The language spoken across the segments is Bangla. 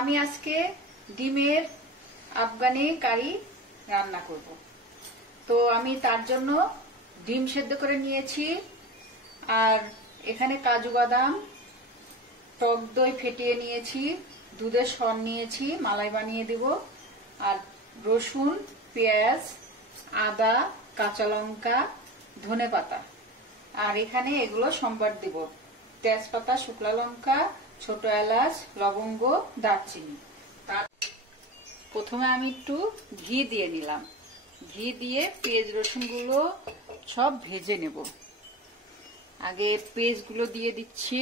আমি আজকে ডিমের আফগানি কারি রান্না করব। তো আমি তার জন্য ডিম সেদ্ধ করে নিয়েছি, আর এখানে কাজু বাদাম, টক দই ফেটিয়ে নিয়েছি, দুধের সর নিয়েছি, মালাই বানিয়ে দেব, আর রসুন, পেঁয়াজ, আদা, কাঁচা লঙ্কা, ধনেপাতা, আর এখানে এগুলো সম্বার দেব, তেজপাতা, শুকনো লঙ্কা, ছোট এলাচ, লবঙ্গ, দারচিনি। প্রথমে আমি একটু ঘি দিয়ে নিলাম। ঘি দিয়ে পেঁয়াজ রসুন গুলো সব ভেজে নেব। আগে পেঁয়াজ গুলো দিয়ে দিচ্ছি,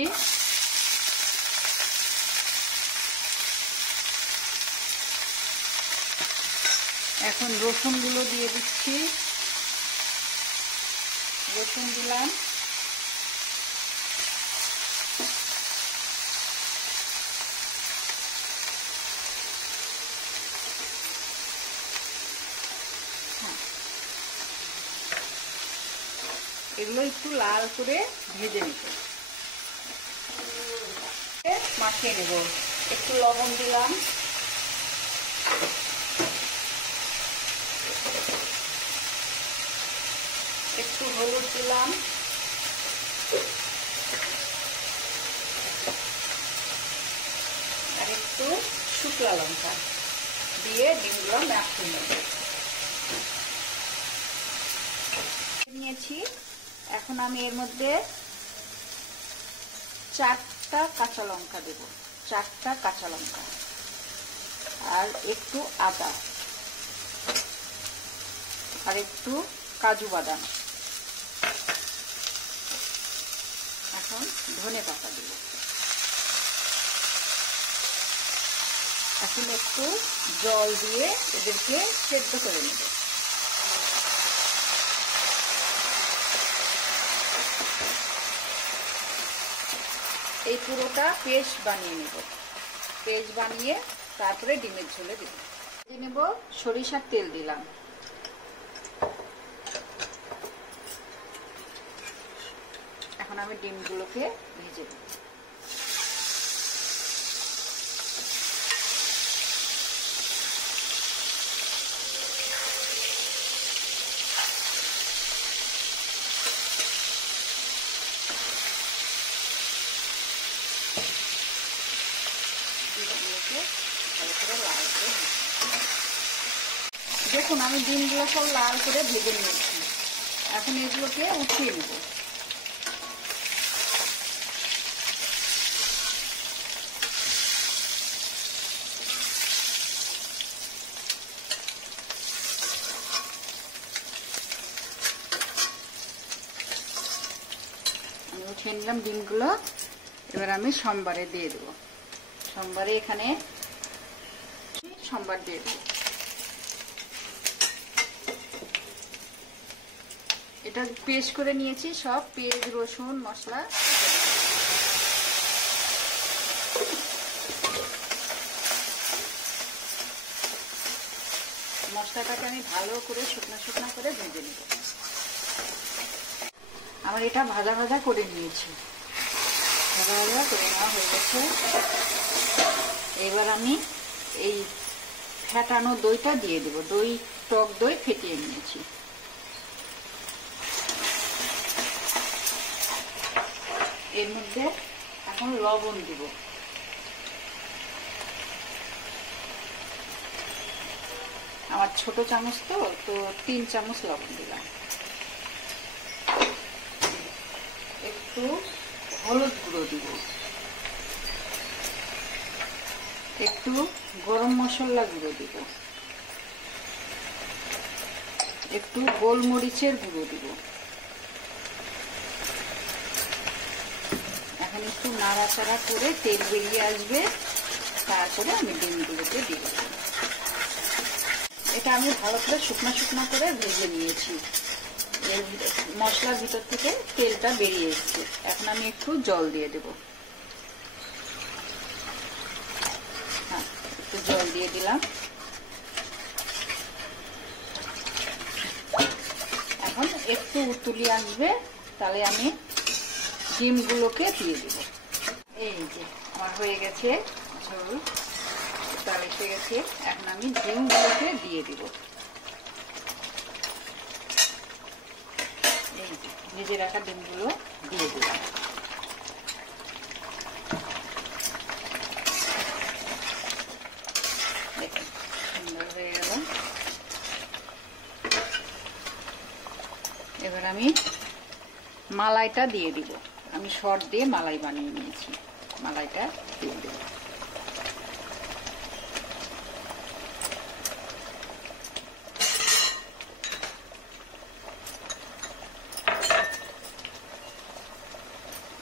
এখন রসুন গুলো দিয়ে দিচ্ছি। রসুন দিলাম, এগুলো একটু লাল করে ভেজে নিব, মাখিয়ে নেব। একটু লবণ দিলাম, একটু হলুদ দিলাম, আর একটু শুকনো লঙ্কা দিয়ে ডিমগুলো মাখিয়ে নেব। নিয়েছি। এখন আমি এর মধ্যে 4টা কাঁচা লঙ্কা দেব, 4টা কাঁচা লঙ্কা, আর একটু আদা, আর একটু কাজু বাদাম। এখন ধনেপাতা দেব। এখন একটু জল দিয়ে এদেরকে সেদ্ধ করে নেব। এই পুরোটা পেস্ট বানিয়ে নেব। পেস্ট বানিয়ে তারপরে ডিমের ঝোলে দেব। ভেজে নেব। সরিষার তেল দিলাম, এখন আমি ডিমগুলোকে ভেজে দেব। দেখুন আমি ডিমগুলো সব লাল করে ভেজে নিয়েছি। এখন এগুলোকে উঠিয়ে নেব। আমি উঠিয়ে নিলাম ডিমগুলো। এবার আমি সম্বারে দিয়ে দেবো। সম্বারে এখানে সম্বার দিয়ে দেবো। এটা পেস্ট করে নিয়েছি, সব পেঁয়াজ রসুন মশলা। মশলাটাকে আমি ভালো করে শুকনো শুকনো করে ভেজে নেব। আমার এটা ভাজা ভাজা করে নিয়েছি, ভাজা ভাজা করে নেওয়া হয়ে গেছে। এবার আমি এই ফেটানো দইটা দিয়ে দেব। দই, টক দই ফেটিয়ে নিয়েছি। এর মধ্যে এখন লবণ দিব। আমার ছোট চামচ তো 3 চামচ লবণ দিলাম। একটু হলুদ গুঁড়ো দিব, একটু গরম মশলা গুঁড়ো দিব, একটু গোলমরিচের গুঁড়ো দিব। এখন একটু নাড়াচাড়া করে তেল বেরিয়ে আসবে, তারপরে আমি ডিমগুলোকে দিয়ে দেব। এটা আমি ভালো করে শুকনো শুকনো করে ভেজে নিয়েছি। এর মশলার ভিতর থেকে তেলটা বেরিয়ে এসেছে। এখন আমি একটু জল দিয়ে দেব। হ্যাঁ, একটু জল দিয়ে দিলাম। এখন একটু উতলি আসবে, তাহলে আমি ডিমগুলোকে দিয়ে দেব। এই যে আমার হয়ে গেছে ঝোল। জাল এসে গেছে। এখন আমি ডিমগুলোকে দিয়ে দিব। এই যে ভেজে রাখা ডিমগুলো দিয়ে দিলাম। দেখুন সুন্দর হয়ে গেল। এবার আমি মালাইটা দিয়ে দিব। আমি শর্ট দিয়ে মালাই বানিয়ে নিয়েছি, মালাইটা দিয়ে দেব।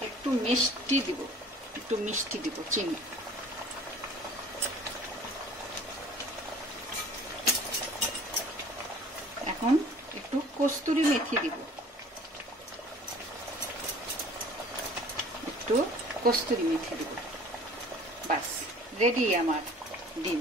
একটু মিষ্টি দিব, একটু মিষ্টি দিব, চিনি। এখন একটু কস্তুরি মেথি দিব, একটু কস্তুরি মেথি দিব। বাস রেডি আমার ডিম।